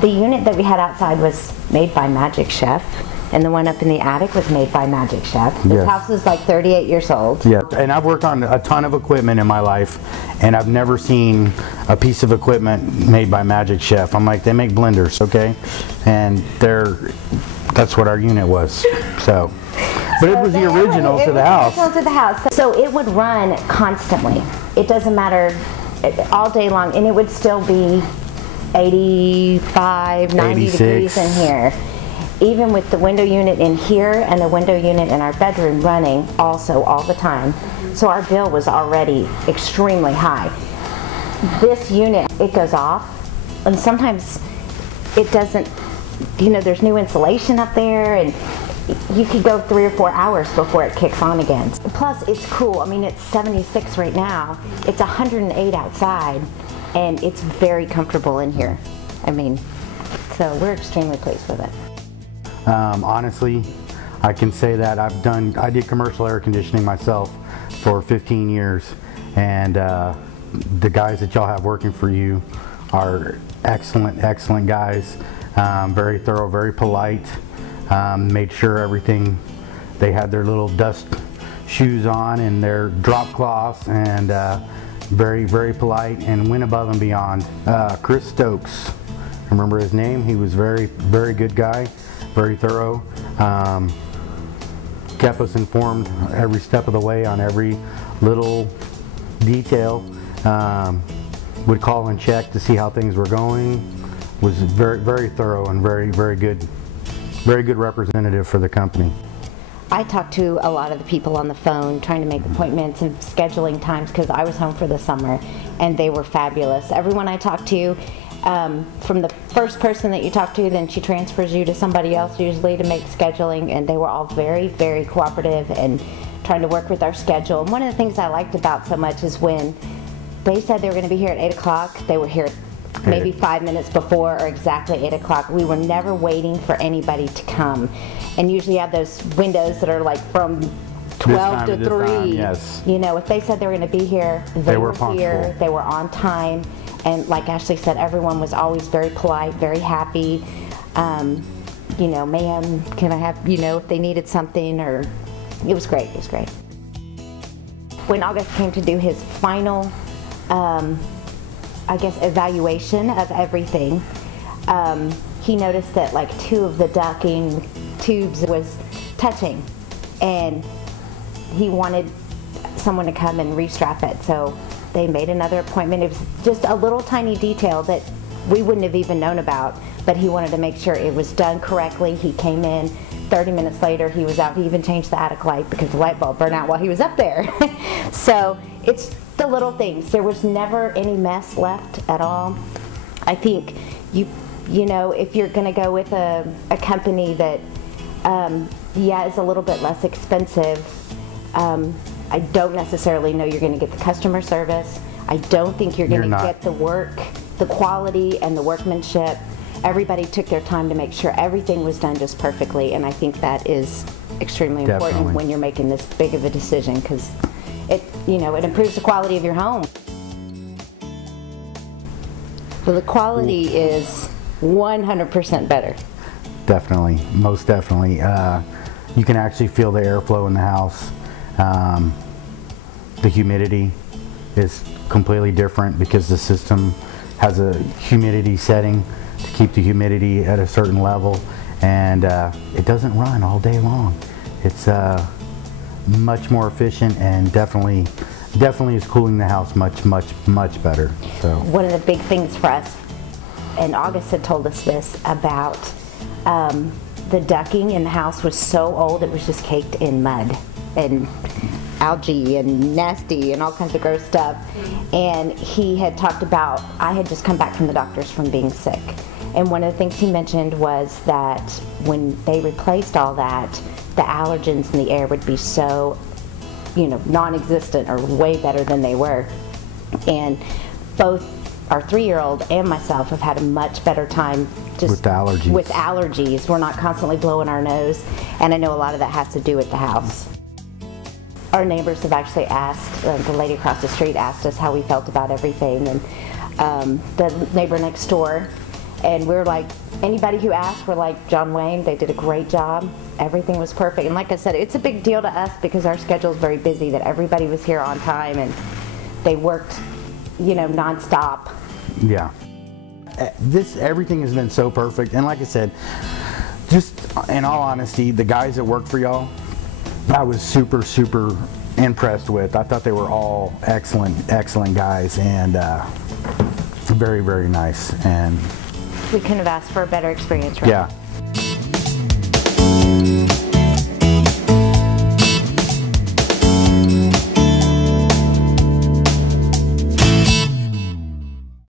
The unit that we had outside was made by Magic Chef, and the one up in the attic was made by Magic Chef. This house is like 38 years old. Yeah, and I've worked on a ton of equipment in my life, and I've never seen a piece of equipment made by Magic Chef. I'm like, they make blenders, okay? And that's what our unit was, so. But it was the original to the house. Original to the house. So it would run constantly. It doesn't matter, all day long, and it would still be 85, 90 86 degrees in here. Even with the window unit in here and the window unit in our bedroom running also all the time. So our bill was already extremely high. This unit, it goes off, and sometimes it doesn't, you know, there's new insulation up there, and you could go 3 or 4 hours before it kicks on again. Plus, it's cool. I mean, it's 76 right now. It's 108 outside, and it's very comfortable in here. I mean, so we're extremely pleased with it. Honestly, I can say that I did commercial air conditioning myself for 15 years, and the guys that y'all have working for you are excellent, excellent guys. Very thorough, very polite. Made sure everything, they had their little dust shoes on and their drop cloths, and very, very polite, and went above and beyond. Chris Stokes, remember his name? He was very, very good guy, very thorough. Kept us informed every step of the way on every little detail. Would call and check to see how things were going. Was very, very thorough and very, very good representative for the company. I talked to a lot of the people on the phone trying to make appointments and scheduling times because I was home for the summer, and they were fabulous. Everyone I talked to, from the first person that you talk to, then she transfers you to somebody else usually to make scheduling, and they were all very, very cooperative and trying to work with our schedule. And one of the things I liked about so much is when they said they were going to be here at 8 o'clock, they were here maybe 5 minutes before or exactly 8 o'clock. We were never waiting for anybody to come. And usually you have those windows that are like from 12 to 3. Time, yes. You know, if they said they were going to be here, they were here, they were on time. And like Ashley said, everyone was always very polite, very happy. You know, ma'am, can I have, you know, if they needed something, or it was great, it was great. When August came to do his final, I guess, evaluation of everything, he noticed that like 2 of the ducting tubes was touching, and he wanted someone to come and restrap it. So they made another appointment. It was just a little tiny detail that we wouldn't have even known about, but he wanted to make sure it was done correctly. He came in, 30 minutes later he was out. He even changed the attic light because the light bulb burned out while he was up there. So it's the little things. There was never any mess left at all. I think you know, if you're going to go with a company that yeah, is a little bit less expensive, I don't necessarily know you're going to get the customer service. I don't think you're going to get the work, the quality and the workmanship. Everybody took their time to make sure everything was done just perfectly, and I think that is extremely important when you're making this big of a decision, because it, you know, it improves the quality of your home. Well, the quality is 100% better. Definitely, most definitely. You can actually feel the airflow in the house. The humidity is completely different because the system has a humidity setting to keep the humidity at a certain level, and it doesn't run all day long. It's much more efficient, and definitely is cooling the house much better. So one of the big things for us, and August had told us this about the ducting in the house was so old it was just caked in mud and algae and nasty and all kinds of gross stuff. And he had talked about, I had just come back from the doctors from being sick, and one of the things he mentioned was that when they replaced all that, the allergens in the air would be so, you know, non-existent or way better than they were. And both our 3-year-old and myself have had a much better time just with allergies. With allergies. We're not constantly blowing our nose, and I know a lot of that has to do with the house. Our neighbors have actually asked, the lady across the street asked us how we felt about everything, and the neighbor next door And we're like, anybody who asked, we're like, Jon Wayne, they did a great job. Everything was perfect. And like I said, it's a big deal to us because our schedule's very busy, that everybody was here on time and they worked, you know, nonstop. Yeah. Everything has been so perfect. And like I said, just in all honesty, the guys that work for y'all, I was super, super impressed with. I thought they were all excellent guys, and very, very nice. And we couldn't have asked for a better experience, right? Yeah.